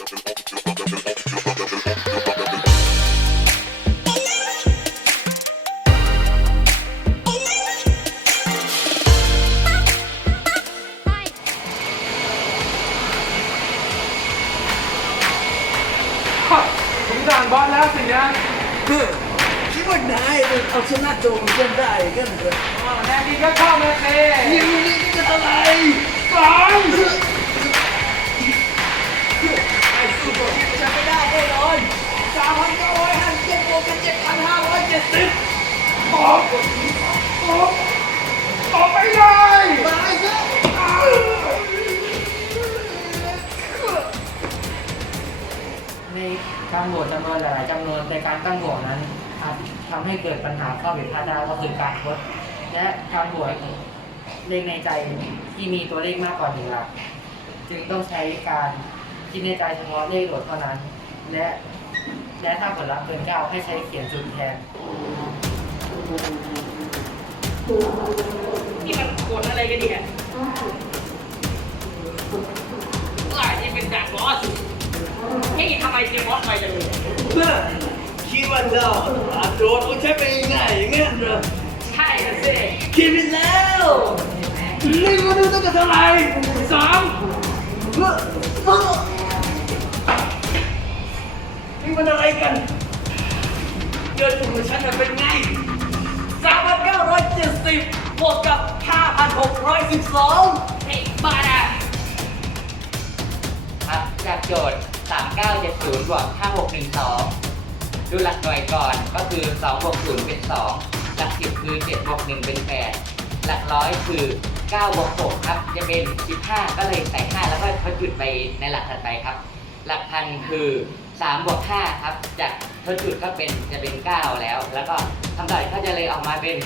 ผมสั่งบอลแล้วสินะคิดว่านายเป็นเอาชนะโจมจนได้กันเหรออ๋อแน่ดีก็เข้ามาเตะนี่นี่นี่จะอะไรสอง ออกออกออกไม่ได้ตายซะในการโหวตจำนวนหลายๆจำนวนในการตั้งโหวตนั้นอาจทำให้เกิดปัญหาข้อผิดพลาดได้ก็คือการทดและการโหวตเลขในใจที่มีตัวเลขมากกว่าหนึ่งหลักจึงต้องใช้การคิดในใจเฉพาะเลขโหวตเท่านั้น และและถ้าผลลัพธ์เกินเก้าให้ใช้เขียนจุดแทน นี่มันกดอะไรกันเนี่ยว่านี่เป็นแบบบอสเฮ้ยทำไมเจมบอสไปจังเลยเพื่อคิดว่าเราอาจโดนเอาใช้ไปง่ายอย่างนั้นเหรอใช่นะสิคิดไปแล้วนี่ก็ดูต้องการเท่าไหร่สองเพื่อเพื่อนี่มันอะไรกัน เดินถูกกับฉันน่ะเป็นไง 770 บวกกับ 5,612เฮ้ยบ้าครับจากโจทย์ 3970 บวก 5612 ดูหลักหน่วยก่อนก็คือ 2 บวก 0 เป็น 2 หลัก 10 คือ 7 บวก 1 เป็น 8 หลักร้อยคือ 9 บวก 6 ครับ จะเป็น 15 ก็เลยใส่ 5 แล้วก็ทดหยุดไปในหลักถัดไปครับ หลักพันคือ 3 บวก 5 ครับ จากทดหยุดก็เป็นจะเป็น 9 แล้ว แล้วก็คำตอบก็จะเลยออกมาเป็น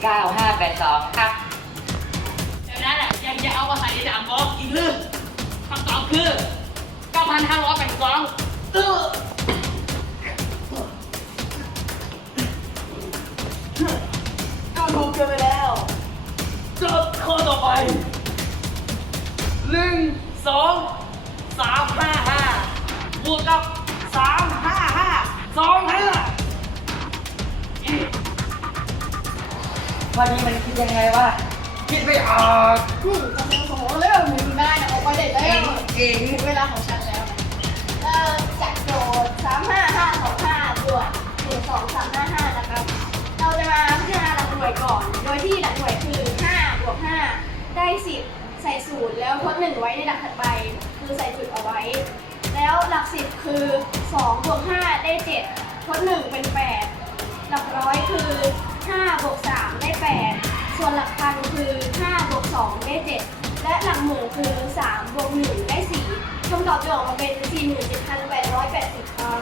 9582 ครับจดี๋ยวนั้นแหละยังจะเอาภาษาอีสานบอกอีกหรือคำตอบคือ 9,582ตื้อก็ถูกเกินไปแล้วจบข้อต่อไปหนึ่งสองสามห้าห้า วันนี้มันคิดยังไงวะคิดไม่ออกอืมกำลังสมองเริ่มมีได้นะออกไปได้แล้ว เก่งเวลาของฉันแล้ว เอ่อจากโจทย์35525บวก12355นะครับ เราจะมาพิจารณาหลักหน่วยก่อน โดยที่หลักหน่วยคือ5บวก5ได้10ใส่สูตรแล้วทด1ไว้ในหลักถัดไป คือใส่จุดเอาไว้ แล้วหลัก10คือ2บวก5ได้7ทด1เป็น8หลักร้อยคือ 5บวก3ได้ 8 ส่วนหลักพันคือ5บวก2ได้ 7 และหลักหมื่นคือ3บวก1ได้ 4คำตอบจะออกมาเป็น 47,880 ครับ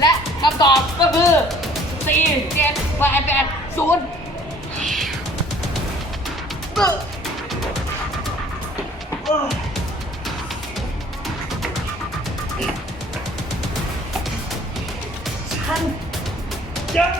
และคำตอบก็คือ 4 7 8 8 0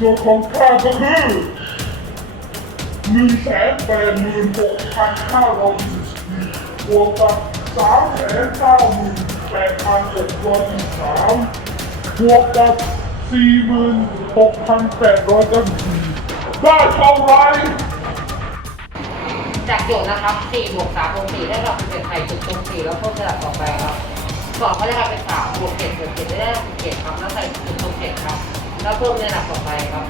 งๆหรือเจ้าน่ะสู้ข้าไม่ได้หรอกควงของข้าก็คือหนึ่งแสนแปดหมื่นหกพันห้าร้อยยี่สิบสี่บวกกับสามแสนเก้าหมื่นแปดพันหกร้อยยี่สิบสามบวกกับสี่หมื่นหกพันแปดร้อยเก้าสิบสี่ได้เท่าไรจากโจทย์นะครับ4บวก3บวก4ได้รับเป็นไข่จุดตรง4แล้วเพิ่มระดับต่อไปครับสองก็ได้รับเป็น3บวก7บวก7ได้รับเป็น7ครับแล้วใส่จุดตรง7ครับ แล้วเพิ่มในระดับต่อไปครับ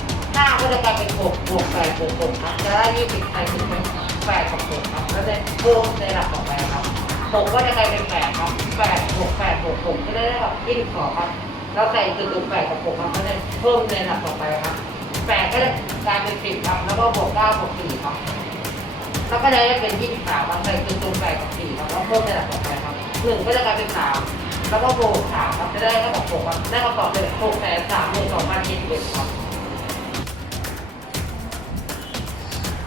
5ก็จะกลายเป็น6บวก8บวก6ครับ จะได้20ไข่จุดตรง8กับ6ครับ แล้วจะเพิ่มในระดับต่อไปครับ6ก็จะกลายเป็น8ครับ8บวก8บวก6ก็ได้รับ22ครับ แล้วใส่จุดตรง8กับ6ครับก็จะเพิ่มในระดับต่อไปครับ8ก็จะกลายเป็น10ครับ แล้วก็บวก9บวก4ครับ แล้วก็ได้เป็นยี่สิบสามวันใส่จุดตรงแปดกับสี่ครับ แล้วเพิ่มระดับต่อไปครับหนึ่งก็จะกลายเป็นสาม แล้วก็บกสามครับจะได้เท่ากับหกครับได้คำตอบเป็นหกแสนสามหมื่นสองพันยี่สิบเอ็ดครับ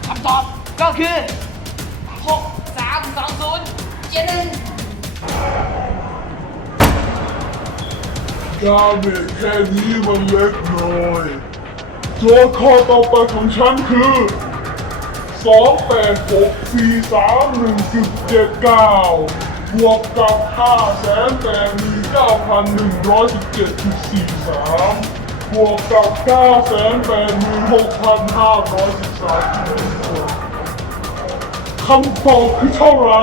คำตอบก็คือหกสามสองศูนย์เจ็ดหนึ่งดาเมจแค่นี้มันเล็กน้อยโจทย์ข้อต่อไปของฉันคือ2 8 6 4 3 1 7 9 วกกับ5 8 1 9 1 1 7 4 3บวกกับ9 8 1 6 5 1 3คำตอบคือเท่าไหร่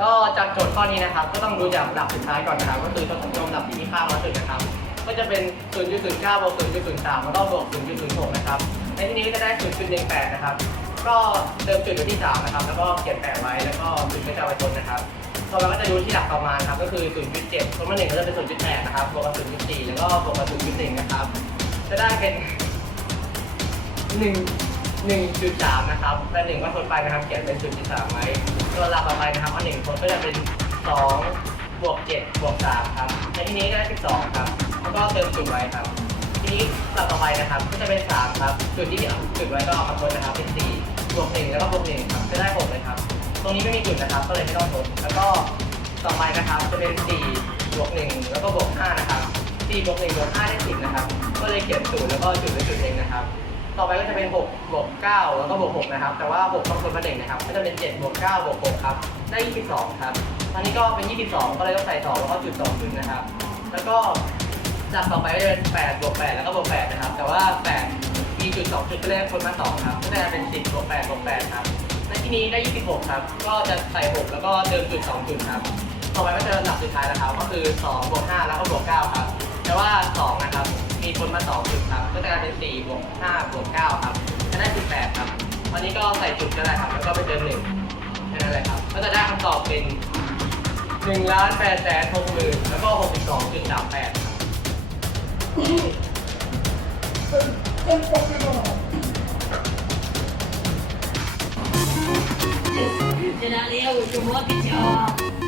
ก็จากโจทย์ข้อนี้นะครับ ก็ต้องดูจากระดับสุดท้ายก่อนนะครับ ก็คือต้องลงระดับที่มีค่าร้อยสุดนะครับ ก็จะเป็น 0.09บวก0.03แล้วก็บวก0.06 นะครับ ในที่นี้ก็จะได้ 0.18 นะครับ ก็เติมจุดไว้ที่3นะครับ แล้วก็เขียนแปะไว้ แล้วก็จุดก็จะเอาไว้บนนะครับต่อมาก็จะดูที่หลักประมาณครับ ก็คือ0.7ส่วนมา1ก็จะเป็น0.8นะครับบวกกับ0.4แล้วก็บวกกับ0.1นะครับ จะได้เป็นหนึ่งหนึ่งจุดสามนะครับและหนึ่งว่าทดไปนะครับ เขียนเป็นจุดที่สามไว้ตัวหลักต่อไปนะครับอันหนึ่งทดก็จะเป็นสองบวกเจ็ดบวกสามครับในที่นี้ก็ได้สิบสองครับ แล้วก็เติมจุดไว้ครับ นี้หลักต่อไปนะครับก็จะเป็นสามครับจุดที่เอาจุดไว้ก็เอามาทดนะครับเป็นสี่บวกหนึ่งแล้วก็บวกหนึ่งครับจะได้หกเลยครับ ตรงนี้ไม่มีจุดนะครับ ก็เลยไม่ต้องทดแล้วก็ต่อไปนะครับจะเป็นสี่บวกหนึ่งแล้วก็บวกห้านะครับสี่บวกหนึ่งบวกห้าได้สิบนะครับ ก็เลยเขียนศูนย์แล้วก็จุดไว้จุดเองนะครับ ต่อไปก็จะเป็น6บวก9แล้วก็บวก6นะครับ แต่ว่า6ต้องคนมาเด็กนะครับ ก็จะเป็น7บวก9บวก6ครับ ได้22ครับตอนนี้ก็เป็น22ก็เลยต้องใส่2แล้วก็จุด2จุดนะครับ แล้วก็ จากต่อไปก็จะเป็น8บวก8แล้วก็บวก8นะครับ แต่ว่า8มีจุด2จุดก็เลยคนมา2ครับก็จะเป็น 10บวก8บวก8ครับในที่นี้ได้26ครับ ก็จะใส่6แล้วก็เติมจุด2จุดครับ ต่อไปก็จะหลักสุดท้ายแล้วครับ ก็คือ2บวก5แล้วก็บวก9ครับ แต่ว่า2นะครับ มีคนมา2จุดครับ ก็จะกลายเป็น4บวก5บวก9ครับจะได้18ครับวันนี้ก็ใส่จุดก็ได้ครับ แล้วก็ไปเติม1แค่นั้นแหละครับ ก็จะได้คำตอบเป็น1ล้าน8แสน6หมื่นแล้วก็62.38ครับ ชนะแล้วจะมอสที่ชอบ